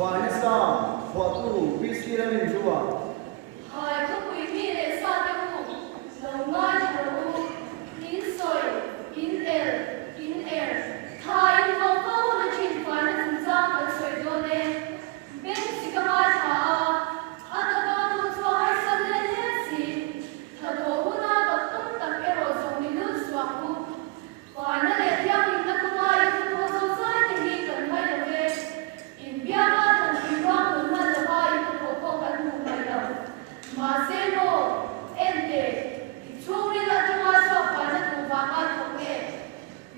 phải là sao họ tu biết gì là mình chúa Hỏi có quý vị để sao tiêu hụt dầu ngai thầu in soi in air thà in vô vô là chuyện phải là chúng ta cần soi đôi lên bên chỉ có ai thà ta có tu cho ai sân lên hết gì thật đồ hút na tập tung tập ero dùng đi nước xoạc hút phải là để theo mình ta không ai tu cho sai thì đi cần phải được về in bia ma thần kỳ quang muốn ma được ai tu không cần hút này đâu mà xem đồ em để chung đi là chúng ta sẽ phải là tu vàng ai không nghe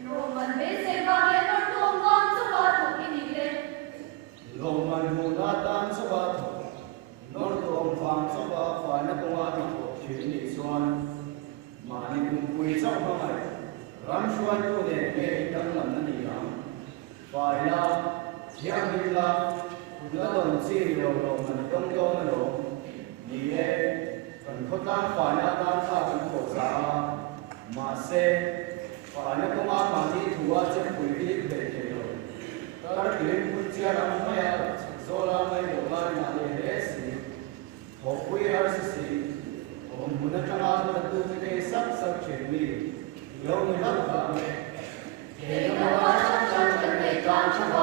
rồi mình biết xem vàng nghe nó tuông con cho ba thuộc cái gì đấy lòng mình hồn đã tan số ba nó tuồng vàng số ba phải là công an thuộc chuyện nhị xuân mà đi cùng quỳ sau hôm nay ram xuân tu để nghe tâm làm nó gì lắm phải là thiam đi là nó đồng chi điều rồi mình công công nó rồiนี่เองกันเขาตั้งฝ่ายนักการข้าเป็นโขดสามาเซ่ฝ่ายนักก็มาที่ถัวเจ้าคุยที่เด็กเดียวก็เกิดคุณเจ้าเราไม่เอาโซลาไม่ยอมมาเลยสิหกคุยอะไรสิผมมุนจะมาตัวตัวที่สักเช่นนี้ยอมรับกันเองก็ว่าฉันจะเป็นการชั่ว